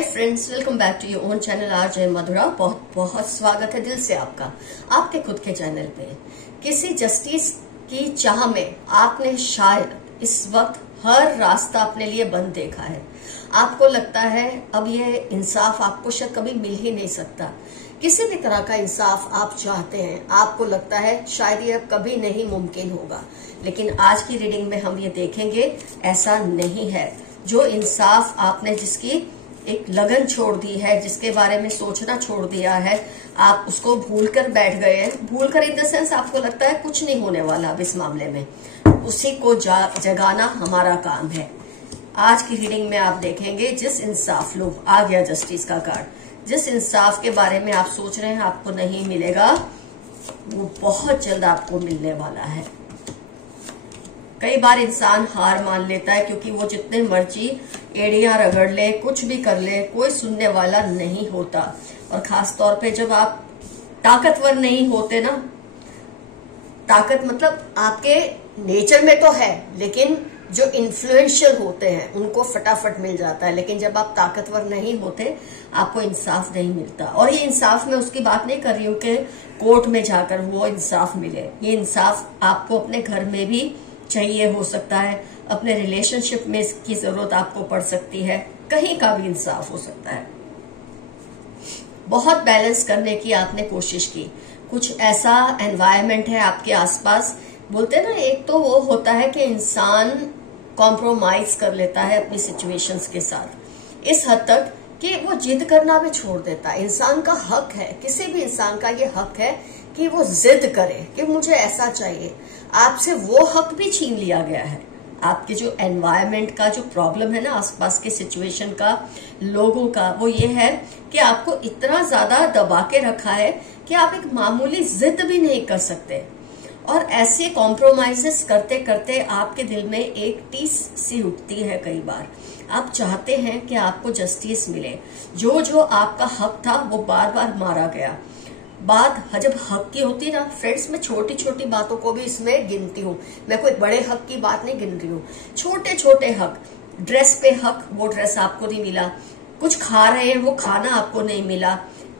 Hi friends, welcome back to your own channel RJ Madhura. बहुत बहुत स्वागत है दिल से आपका आपके खुद के चैनल पे। किसी जस्टिस की चाह में आपने शायद इस वक्त हर रास्ता अपने लिए बंद देखा है। आपको लगता है अब ये इंसाफ आपको शायद कभी मिल ही नहीं सकता। किसी भी तरह का इंसाफ आप चाहते हैं, आपको लगता है शायद ये कभी नहीं मुमकिन होगा, लेकिन आज की रीडिंग में हम ये देखेंगे ऐसा नहीं है। जो इंसाफ आपने जिसकी एक लगन छोड़ दी है, जिसके बारे में सोचना छोड़ दिया है, आप उसको भूलकर बैठ गए हैं। भूलकर इन द सेंस आपको लगता है कुछ नहीं होने वाला अब इस मामले में, उसी को जगाना हमारा काम है। आज की रीडिंग में आप देखेंगे जिस इंसाफ, लोग आ गया जस्टिस का कार्ड, जिस इंसाफ के बारे में आप सोच रहे हैं आपको नहीं मिलेगा, वो बहुत जल्द आपको मिलने वाला है। कई बार इंसान हार मान लेता है क्योंकि वो जितने मर्जी एड़ियां रगड़ ले, कुछ भी कर ले, कोई सुनने वाला नहीं होता। और खास तौर पे जब आप ताकतवर नहीं होते ना, ताकत मतलब आपके नेचर में तो है, लेकिन जो इन्फ्लुएंशियल होते हैं उनको फटाफट मिल जाता है। लेकिन जब आप ताकतवर नहीं होते आपको इंसाफ नहीं मिलता। और ये इंसाफ में उसकी बात नहीं कर रही हूं कि कोर्ट में जाकर वो इंसाफ मिले। ये इंसाफ आपको अपने घर में भी चाहिए हो सकता है, अपने रिलेशनशिप में इसकी जरूरत आपको पड़ सकती है, कहीं का भी इंसाफ हो सकता है। बहुत बैलेंस करने की आपने कोशिश की, कुछ ऐसा एनवायरनमेंट है आपके आसपास, बोलते हैं ना, एक तो वो होता है कि इंसान कॉम्प्रोमाइज कर लेता है अपनी सिचुएशंस के साथ इस हद तक कि वो जिद करना भी छोड़ देता है। इंसान का हक है, किसी भी इंसान का ये हक है कि वो जिद करे कि मुझे ऐसा चाहिए। आपसे वो हक भी छीन लिया गया है। आपके जो एनवायरनमेंट का जो प्रॉब्लम है ना, आसपास के सिचुएशन का, लोगों का, वो ये है कि आपको इतना ज्यादा दबा के रखा है कि आप एक मामूली जिद भी नहीं कर सकते। और ऐसे कॉम्प्रोमाइजेस करते करते आपके दिल में एक टीस सी उठती है। कई बार आप चाहते हैं कि आपको जस्टिस मिले। जो जो आपका हक था वो बार बार मारा गया। बात जब हक की होती ना फ्रेंड्स, मैं छोटी छोटी बातों को भी इसमें गिनती हूँ। मैं कोई बड़े हक की बात नहीं गिन रही हूँ, छोटे छोटे हक। ड्रेस पे हक, वो ड्रेस आपको नहीं मिला। कुछ खा रहे हैं, वो खाना आपको नहीं मिला।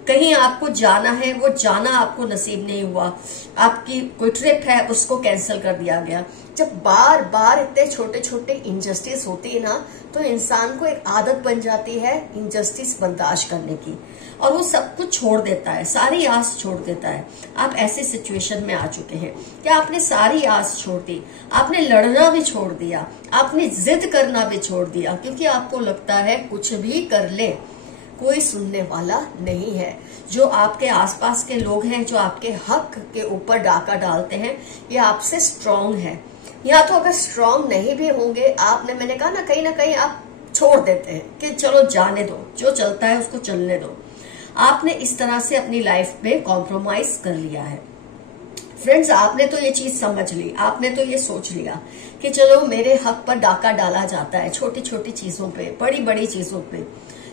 कहीं आपको जाना है, वो जाना आपको नसीब नहीं हुआ। आपकी कोई ट्रिप है, उसको कैंसिल कर दिया गया। जब बार बार इतने छोटे छोटे इनजस्टिस होती है ना, तो इंसान को एक आदत बन जाती है इनजस्टिस बर्दाश्त करने की, और वो सब कुछ छोड़ देता है, सारी आस छोड़ देता है। आप ऐसे सिचुएशन में आ चुके हैं कि आपने सारी आस छोड़ दी, आपने लड़ना भी छोड़ दिया, आपने जिद करना भी छोड़ दिया, क्योंकि आपको लगता है कुछ भी कर ले कोई सुनने वाला नहीं है। जो आपके आसपास के लोग हैं, जो आपके हक के ऊपर डाका डालते हैं, ये आपसे स्ट्रांग है। या तो अगर स्ट्रांग नहीं भी होंगे, मैंने कहा ना कहीं आप छोड़ देते हैं कि चलो जाने दो, जो चलता है उसको चलने दो। आपने इस तरह से अपनी लाइफ में कॉम्प्रोमाइज कर लिया है। फ्रेंड्स, आपने तो ये चीज समझ ली, आपने तो ये सोच लिया कि चलो मेरे हक पर डाका डाला जाता है, छोटी छोटी चीजों पे, बड़ी बड़ी चीजों पे।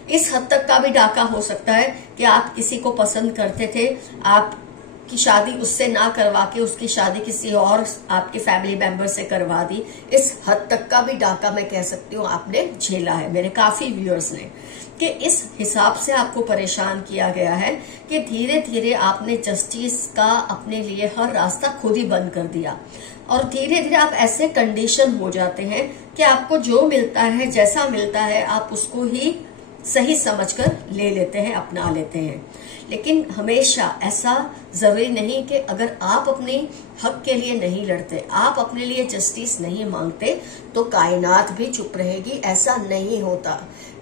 इस हद तक का भी डाका हो सकता है कि आप किसी को पसंद करते थे, आपकी शादी उससे ना करवा के उसकी शादी किसी और आपके फैमिली मेंबर से करवा दी। इस हद तक का भी डाका मैं कह सकती हूँ आपने झेला है। मेरे काफी व्यूअर्स ने कि इस हिसाब से आपको परेशान किया गया है कि धीरे धीरे आपने जस्टिस का अपने लिए हर रास्ता खुद ही बंद कर दिया। और धीरे धीरे आप ऐसे कंडीशन हो जाते हैं कि आपको जो मिलता है, जैसा मिलता है, आप उसको ही सही समझकर ले लेते हैं, अपना लेते हैं। लेकिन हमेशा ऐसा जरूरी नहीं कि अगर आप अपने हक के लिए नहीं लड़ते, आप अपने लिए जस्टिस नहीं मांगते, तो कायनात भी चुप रहेगी। ऐसा नहीं होता।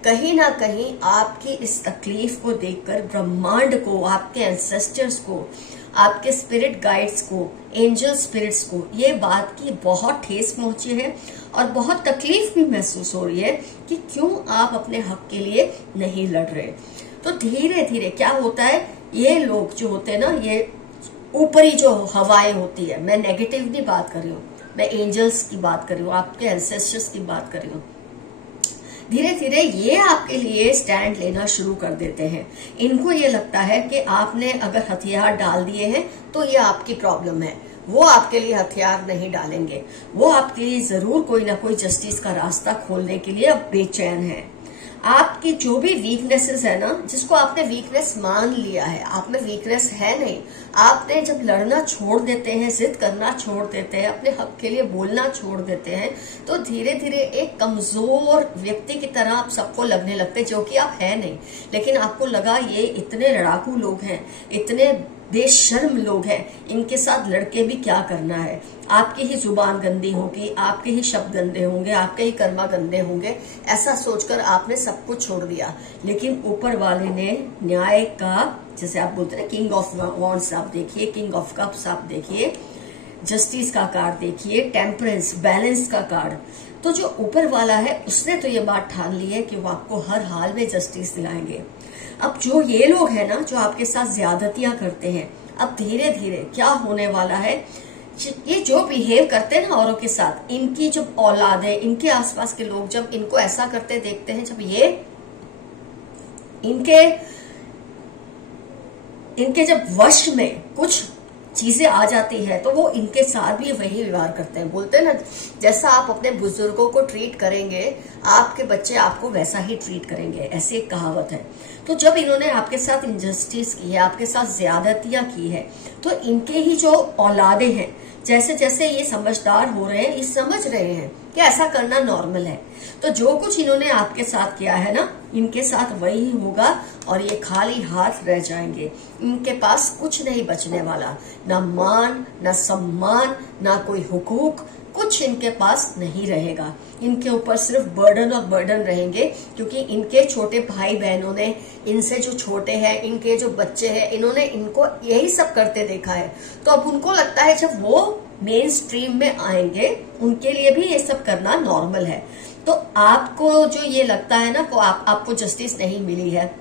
कहीं ना कहीं आपकी इस तकलीफ को देखकर ब्रह्मांड को, आपके एंसेस्टर्स को, आपके स्पिरिट गाइड्स को, एंजल स्पिरिट्स को ये बात की बहुत ठेस पहुंची है और बहुत तकलीफ भी महसूस हो रही है कि क्यों आप अपने हक के लिए नहीं लड़ रहे। तो धीरे धीरे क्या होता है, ये लोग जो होते हैं ना, ये ऊपरी जो हवाएं होती है, मैं नेगेटिव नहीं बात कर रही हूँ, मैं एंजल्स की बात कर रही हूँ, आपके एंसेस्टर्स की बात कर रही हूँ। धीरे धीरे ये आपके लिए स्टैंड लेना शुरू कर देते हैं। इनको ये लगता है कि आपने अगर हथियार डाल दिए हैं तो ये आपकी प्रॉब्लम है। वो आपके लिए हथियार नहीं डालेंगे, वो आपके लिए जरूर कोई ना कोई जस्टिस का रास्ता खोलने के लिए अब बेचैन है। आपकी जो भी वीकनेसेस है ना, जिसको आपने वीकनेस मान लिया है, आप में वीकनेस है नहीं, आपने जब लड़ना छोड़ देते हैं, जिद करना छोड़ देते हैं, अपने हक के लिए बोलना छोड़ देते हैं, तो धीरे धीरे एक कमजोर व्यक्ति की तरह आप सबको लगने लगते हैं, जो कि आप है नहीं। लेकिन आपको लगा ये इतने लड़ाकू लोग हैं, इतने बेशर्म लोग हैं, इनके साथ लड़के भी क्या करना है। आपकी ही जुबान गंदी होगी, आपके ही शब्द गंदे होंगे, आपके ही कर्मा गंदे होंगे, ऐसा सोचकर आपने सब कुछ छोड़ दिया। लेकिन ऊपर वाले ने न्याय का, जैसे आप बोलते हैं किंग ऑफ वॉन्ड्स आप देखिए, किंग ऑफ कप्स आप देखिए, जस्टिस का कार्ड देखिए, टेम्परेंस, बैलेंस का कार्ड। तो जो ऊपर वाला है उसने तो ये बात ठान ली है कि वो आपको हर हाल में जस्टिस दिलाएंगे। अब जो ये लोग हैं ना, जो आपके साथ ज्यादतियां करते हैं, अब धीरे धीरे क्या होने वाला है, ये जो बिहेव करते हैं ना औरों के साथ, इनकी जब औलाद है, इनके आसपास के लोग जब इनको ऐसा करते देखते हैं, जब ये इनके जब वश में कुछ चीजें आ जाती है, तो वो इनके साथ भी वही व्यवहार करते हैं। बोलते हैं ना, जैसा आप अपने बुजुर्गों को ट्रीट करेंगे, आपके बच्चे आपको वैसा ही ट्रीट करेंगे, ऐसी एक कहावत है। तो जब इन्होंने आपके साथ इनजस्टिस की है, आपके साथ ज्यादतियां की है, तो इनके ही जो औलादे हैं, जैसे जैसे ये समझदार हो रहे हैं, ये समझ रहे हैं कि ऐसा करना नॉर्मल है। तो जो कुछ इन्होंने आपके साथ किया है ना, इनके साथ वही होगा और ये खाली हाथ रह जाएंगे। इनके पास कुछ नहीं बचने वाला, ना मान, ना सम्मान, ना कोई हुकूक, कुछ इनके पास नहीं रहेगा। इनके ऊपर सिर्फ बर्डन और बर्डन रहेंगे, क्योंकि इनके छोटे भाई बहनों ने, इनसे जो छोटे हैं, इनके जो बच्चे हैं, इन्होंने इनको यही सब करते देखा है। तो अब उनको लगता है जब वो मेन स्ट्रीम में आएंगे, उनके लिए भी ये सब करना नॉर्मल है। तो आपको जो ये लगता है ना को आपको जस्टिस नहीं मिली है,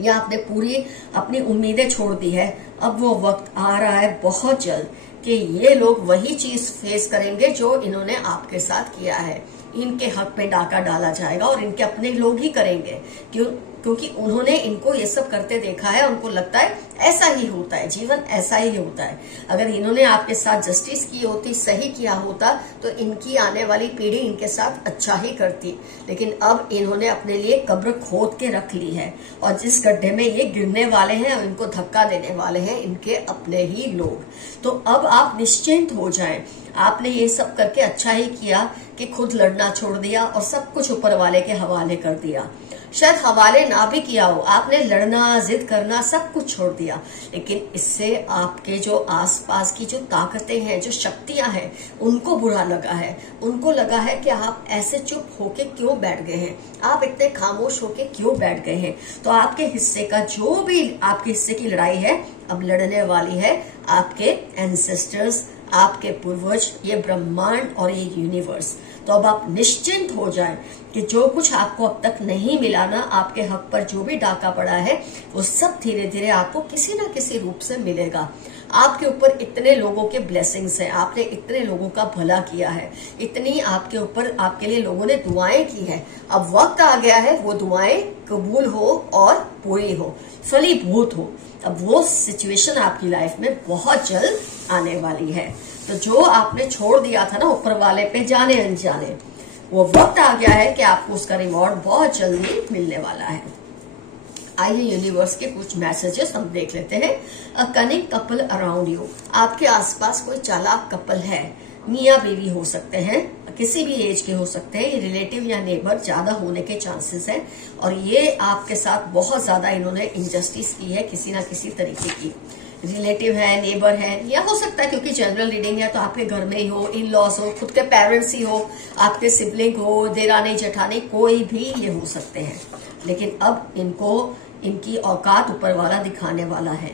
या आपने पूरी अपनी उम्मीदें छोड़ दी है, अब वो वक्त आ रहा है बहुत जल्द कि ये लोग वही चीज फेस करेंगे जो इन्होंने आपके साथ किया है। इनके हक पे डाका डाला जाएगा और इनके अपने लोग ही करेंगे, क्योंकि उन्होंने इनको ये सब करते देखा है। उनको लगता है ऐसा ही होता है, जीवन ऐसा ही होता है। अगर इन्होंने आपके साथ जस्टिस की होती, सही किया होता, तो इनकी आने वाली पीढ़ी इनके साथ अच्छा ही करती। लेकिन अब इन्होंने अपने लिए कब्र खोद के रख ली है, और जिस गड्ढे में ये गिरने वाले हैं और इनको धक्का देने वाले हैं इनके अपने ही लोग। तो अब आप निश्चिंत हो जाएं। आपने ये सब करके अच्छा ही किया कि खुद लड़ना छोड़ दिया और सब कुछ ऊपर वाले के हवाले कर दिया। शायद हवाले ना भी किया हो, आपने लड़ना, जिद करना, सब कुछ छोड़ दिया। लेकिन इससे आपके जो आसपास की जो ताकतें हैं, जो शक्तियां हैं, उनको बुरा लगा है। उनको लगा है कि आप ऐसे चुप होके क्यों बैठ गए हैं, आप इतने खामोश होके क्यों बैठ गए हैं। तो आपके हिस्से का जो भी आपके हिस्से की लड़ाई है, अब लड़ने वाली है आपके एंसेस्टर्स, आपके पूर्वज, ये ब्रह्मांड और ये यूनिवर्स। तो अब आप निश्चिंत हो जाएं कि जो कुछ आपको अब तक नहीं मिला ना, आपके हक पर जो भी डाका पड़ा है, वो सब धीरे धीरे आपको किसी ना किसी रूप से मिलेगा। आपके ऊपर इतने लोगों के ब्लेसिंग्स हैं, आपने इतने लोगों का भला किया है, इतनी आपके ऊपर, आपके लिए लोगों ने दुआएं की है। अब वक्त आ गया है वो दुआएं कबूल हो और पूरी हो, फलीभूत हो। अब वो सिचुएशन आपकी लाइफ में बहुत जल्द आने वाली है। तो जो आपने छोड़ दिया था ना ऊपर वाले पे, जाने अनजाने, वो वक्त आ गया है कि आपको उसका रिवॉर्ड बहुत जल्दी मिलने वाला है। आइए यूनिवर्स के कुछ मैसेजेस हम देख लेते हैं। अ कनिंग कपल अराउंड यू, आपके आसपास कोई चालाक कपल है, मियाँ बीवी हो सकते हैं, किसी भी एज के हो सकते हैं, रिलेटिव या नेबर ज्यादा होने के चांसेस हैं, और ये आपके साथ बहुत ज्यादा इन्होंने इनजस्टिस की है किसी ना किसी तरीके की। रिलेटिव है, नेबर है, या हो सकता है क्योंकि जनरल रीडिंग है तो आपके घर में ही हो, इन लॉस हो, खुद के पेरेंट्स ही हो, आपके सिबलिंग हो, देरानी जेठानी, कोई भी ये हो सकते हैं। लेकिन अब इनको इनकी औकात ऊपर वाला दिखाने वाला है।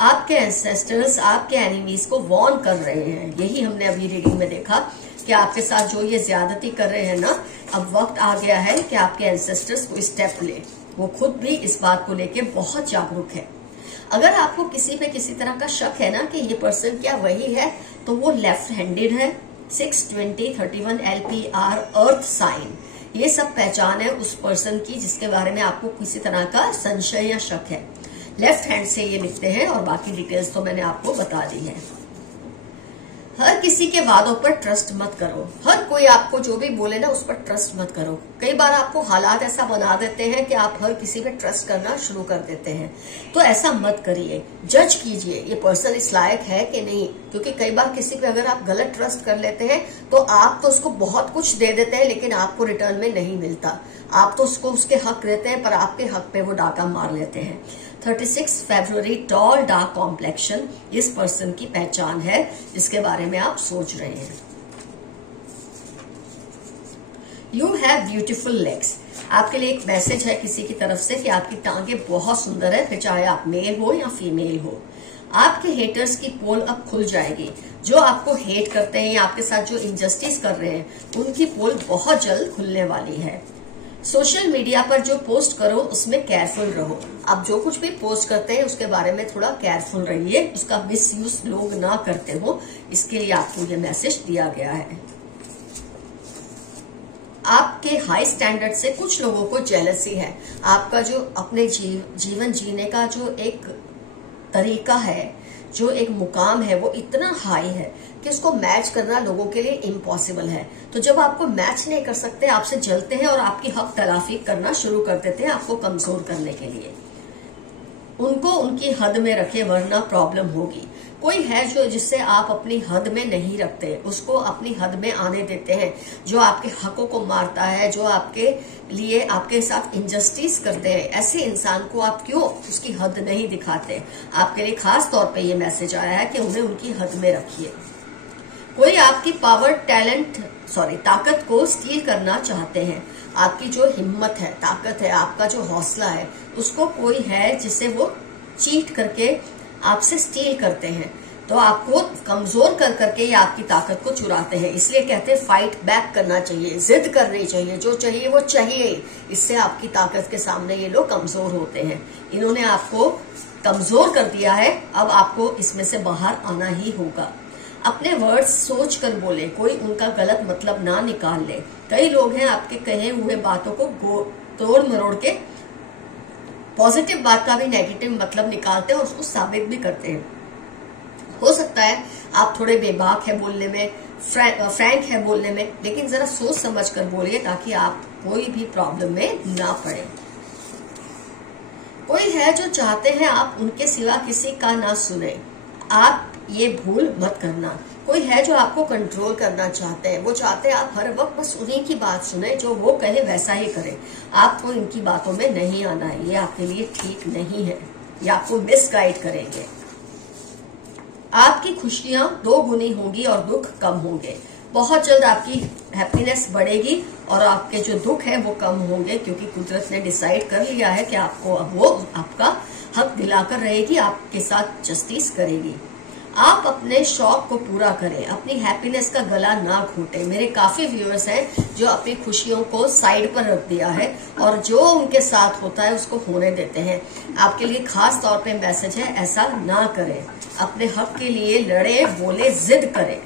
आपके एंसेस्टर्स आपके एनिमीज को वॉर्न कर रहे हैं। यही हमने अभी रीडिंग में देखा कि आपके साथ जो ये ज्यादती कर रहे हैं ना, अब वक्त आ गया है कि आपके एंसेस्टर्स कोई स्टेप ले। वो खुद भी इस बात को लेके बहुत जागरूक है। अगर आपको किसी पे किसी तरह का शक है ना कि ये पर्सन क्या वही है, तो वो लेफ्ट हैंडेड है, 6/20/31 LPR अर्थ साइन, ये सब पहचान है उस पर्सन की जिसके बारे में आपको किसी तरह का संशय या शक है। लेफ्ट हैंड से ये लिखते हैं और बाकी डिटेल्स तो मैंने आपको बता दी है। हर किसी के वादों पर ट्रस्ट मत करो। हर कोई आपको जो भी बोले ना उस पर ट्रस्ट मत करो। कई बार आपको हालात ऐसा बना देते हैं कि आप हर किसी पे ट्रस्ट करना शुरू कर देते हैं, तो ऐसा मत करिए। जज कीजिए ये पर्सन इस लायक है कि नहीं, क्योंकि कई बार किसी पे अगर आप गलत ट्रस्ट कर लेते हैं तो आप तो उसको बहुत कुछ दे देते हैं लेकिन आपको रिटर्न में नहीं मिलता। आप तो उसको उसके हक देते हैं पर आपके हक पे वो डाका मार लेते हैं। 36 फरवरी, टॉल, डार्क कॉम्प्लेक्शन इस पर्सन की पहचान है जिसके बारे में आप सोच रहे हैं। You have beautiful legs. आपके लिए एक मैसेज है किसी की तरफ से कि आपकी टांगे बहुत सुंदर है, फिर चाहे आप मेल हो या फीमेल हो। आपके हेटर्स की पोल अब खुल जाएगी। जो आपको हेट करते हैं या आपके साथ जो इनजस्टिस कर रहे हैं उनकी पोल बहुत जल्द खुलने वाली है। सोशल मीडिया पर जो पोस्ट करो उसमें केयरफुल रहो। आप जो कुछ भी पोस्ट करते हैं उसके बारे में थोड़ा केयरफुल रहिए, उसका मिसयूज लोग ना करते हो, इसके लिए आपको ये मैसेज दिया गया है। आपके हाई स्टैंडर्ड से कुछ लोगों को जेलसी है। आपका जो अपने जीवन जीने का जो एक तरीका है, जो एक मुकाम है, वो इतना हाई है कि उसको मैच करना लोगों के लिए इम्पॉसिबल है। तो जब आपको मैच नहीं कर सकते, आपसे जलते हैं और आपकी हक तलाफी करना शुरू कर देते हैं आपको कमजोर करने के लिए। उनको उनकी हद में रखे वरना प्रॉब्लम होगी। कोई है जो जिससे आप अपनी हद में नहीं रखते, उसको अपनी हद में आने देते हैं, जो आपके हकों को मारता है, जो आपके लिए आपके साथ इनजस्टिस करते हैं, ऐसे इंसान को आप क्यों उसकी हद नहीं दिखाते। आपके लिए खास तौर पे ये मैसेज आया है कि उन्हें उनकी हद में रखिए। कोई आपकी पावर, ताकत को स्टील करना चाहते हैं। आपकी जो हिम्मत है, ताकत है, आपका जो हौसला है, उसको कोई है जिसे वो चीट करके आपसे स्टील करते हैं। तो आपको कमजोर कर करके ये आपकी ताकत को चुराते हैं। इसलिए कहते हैं फाइट बैक करना चाहिए, जिद करनी चाहिए, जो चाहिए वो चाहिए। इससे आपकी ताकत के सामने ये लोग कमजोर होते हैं। इन्होंने आपको कमजोर कर दिया है, अब आपको इसमें से बाहर आना ही होगा। अपने वर्ड्स सोच कर बोले, कोई उनका गलत मतलब ना निकाल ले। कई लोग हैं आपके कहे हुए बातों को तोड़ मरोड़ के पॉजिटिव बात का भी नेगेटिव मतलब निकालते हैं और उसको साबित भी करते हैं। हो सकता है आप थोड़े बेबाक है बोलने में, फ्रैंक है बोलने में, लेकिन जरा सोच समझ कर बोलिए ताकि आप कोई भी प्रॉब्लम में ना पड़े। कोई है जो चाहते हैं आप उनके सिवा किसी का ना सुने, आप ये भूल मत करना। कोई है जो आपको कंट्रोल करना चाहते हैं, वो चाहते हैं आप हर वक्त बस उन्हीं की बात सुने, जो वो कहे वैसा ही करें। आपको इनकी बातों में नहीं आना है, ये आपके लिए ठीक नहीं है, ये आपको मिसगाइड करेंगे। आपकी खुशियां 2 गुनी होंगी और दुख कम होंगे। बहुत जल्द आपकी हैप्पीनेस बढ़ेगी और आपके जो दुख है वो कम होंगे, क्योंकि कुदरत ने डिसाइड कर लिया है कि आपको अब वो आपका हक दिलाकर रहेगी, आपके साथ जस्टिस करेगी। आप अपने शौक को पूरा करें, अपनी हैप्पीनेस का गला ना घोटे। मेरे काफी व्यूअर्स हैं जो अपनी खुशियों को साइड पर रख दिया है और जो उनके साथ होता है उसको होने देते हैं। आपके लिए खास तौर पे मैसेज है, ऐसा ना करें। अपने हक के लिए लड़े, बोले, जिद करें।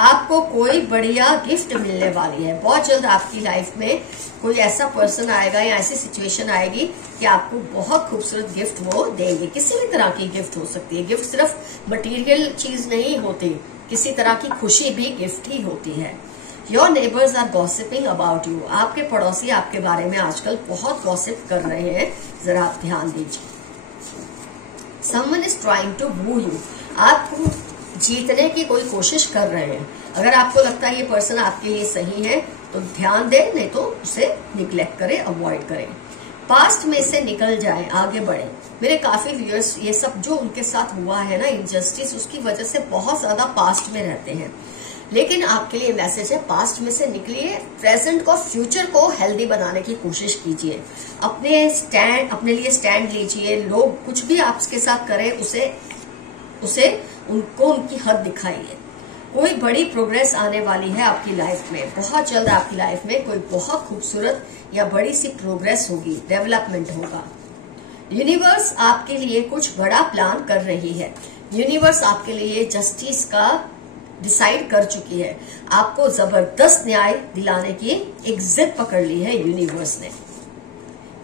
आपको कोई बढ़िया गिफ्ट मिलने वाली है। बहुत जल्द आपकी लाइफ में कोई ऐसा पर्सन आएगा या ऐसी सिचुएशन आएगी कि आपको बहुत खूबसूरत गिफ्ट वो देंगे। किसी भी तरह की गिफ्ट हो सकती है। गिफ्ट सिर्फ मटेरियल चीज नहीं होती, किसी तरह की खुशी भी गिफ्ट ही होती है। Your neighbours are gossiping about you. आपके पड़ोसी आपके बारे में आजकल बहुत गॉसिप कर रहे हैं, जरा आप ध्यान दीजिए। Someone is trying to woo you. आपको जीतने की कोई कोशिश कर रहे हैं। अगर आपको लगता है ये पर्सन आपके लिए सही है तो ध्यान दें, नहीं तो उसे निग्लेक्ट करें, अवॉइड करें। पास्ट में से निकल जाएं, आगे बढ़ें। मेरे काफी व्यूअर्स ये सब जो उनके साथ हुआ है ना, इनजस्टिस, उसकी वजह से बहुत ज्यादा पास्ट में रहते हैं। लेकिन आपके लिए मैसेज है, पास्ट में से निकलिए, प्रेजेंट को, फ्यूचर को हेल्दी बनाने की कोशिश कीजिए। अपने लिए स्टैंड लीजिए। लोग कुछ भी आपके साथ करें उसे उनको उनकी हद दिखाइए। कोई बड़ी प्रोग्रेस आने वाली है आपकी लाइफ में। बहुत जल्द आपकी लाइफ में कोई बहुत खूबसूरत या बड़ी सी प्रोग्रेस होगी, डेवलपमेंट होगा। यूनिवर्स आपके लिए कुछ बड़ा प्लान कर रही है। यूनिवर्स आपके लिए जस्टिस का डिसाइड कर चुकी है। आपको जबरदस्त न्याय दिलाने की एक जिद पकड़ ली है यूनिवर्स ने।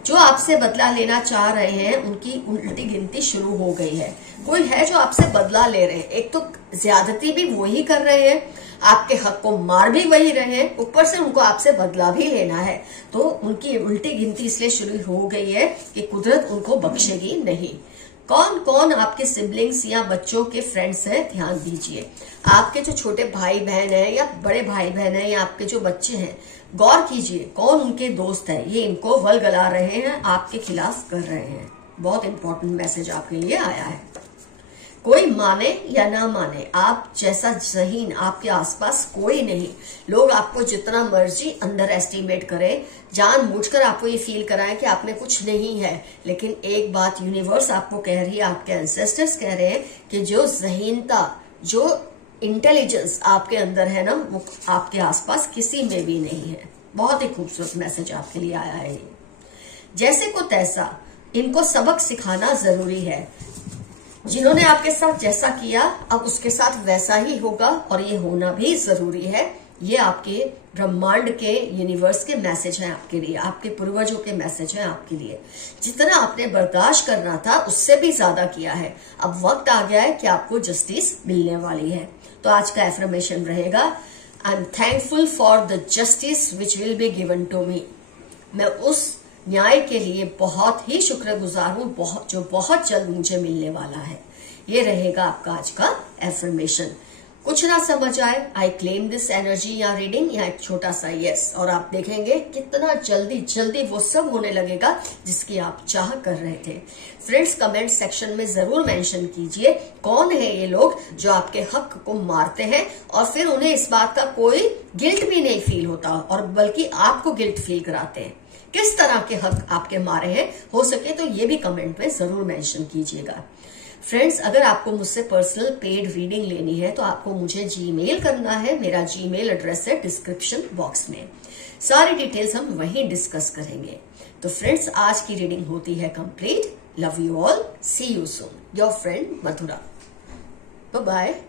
जो आपसे बदला लेना चाह रहे हैं उनकी उल्टी गिनती शुरू हो गई है। कोई है जो आपसे बदला ले रहे हैं, एक तो ज्यादती भी वही कर रहे हैं, आपके हक को मार भी वही रहे हैं, ऊपर से उनको आपसे बदला भी लेना है। तो उनकी उल्टी गिनती इसलिए शुरू हो गई है कि कुदरत उनको बख्शेगी नहीं। कौन कौन आपके सिबलिंग्स या बच्चों के फ्रेंड्स हैं, ध्यान दीजिए। आपके जो छोटे भाई बहन है या बड़े भाई बहन है या आपके जो बच्चे हैं, गौर कीजिए कौन उनके दोस्त है। ये इनको वलगला रहे हैं, आपके खिलाफ कर रहे हैं। बहुत इंपॉर्टेंट मैसेज आपके लिए आया है। कोई माने या ना माने, आप जैसा ज़हीन आपके आसपास कोई नहीं। लोग आपको जितना मर्जी अंडर एस्टिमेट करें, जानबूझकर आपको ये फील कराएं कि आप में कुछ नहीं है, लेकिन एक बात यूनिवर्स आपको कह रही है, आपके एंसेस्टर्स कह रहे हैं कि जो ज़हीनता, जो इंटेलिजेंस आपके अंदर है ना, वो आपके आसपास किसी में भी नहीं है। बहुत ही खूबसूरत मैसेज आपके लिए आया है। जैसे को तैसा, इनको सबक सिखाना जरूरी है। जिन्होंने आपके साथ जैसा किया, अब उसके साथ वैसा ही होगा, और ये होना भी जरूरी है। ये आपके ब्रह्मांड के, यूनिवर्स के मैसेज हैं आपके लिए, आपके पूर्वजों के मैसेज हैं आपके लिए। जितना आपने बर्दाश्त करना था उससे भी ज्यादा किया है। अब वक्त आ गया है कि आपको जस्टिस मिलने वाली है। तो आज का एफर्मेशन रहेगा, I am thankful for the justice which will be given to me. मैं उस न्याय के लिए बहुत ही शुक्रगुजार हूं जो बहुत जल्द मुझे मिलने वाला है। ये रहेगा आपका आज का एफर्मेशन। कुछ ना समझ आए, आई क्लेम दिस एनर्जी या रीडिंग, या एक छोटा सा यस, और आप देखेंगे कितना जल्दी जल्दी वो सब होने लगेगा जिसकी आप चाह कर रहे थे। फ्रेंड्स, कमेंट सेक्शन में जरूर मेंशन कीजिए कौन है ये लोग जो आपके हक को मारते हैं और फिर उन्हें इस बात का कोई गिल्ट भी नहीं फील होता, और बल्कि आपको गिल्ट फील कराते हैं। किस तरह के हक आपके मारे हैं, हो सके तो ये भी कमेंट में जरूर मेंशन कीजिएगा। फ्रेंड्स, अगर आपको मुझसे पर्सनल पेड रीडिंग लेनी है तो आपको मुझे जीमेल करना है। मेरा जीमेल एड्रेस है डिस्क्रिप्शन बॉक्स में, सारी डिटेल्स हम वहीं डिस्कस करेंगे। तो फ्रेंड्स, आज की रीडिंग होती है complete. Love you all, see you soon, your friend Madhura. Bye bye.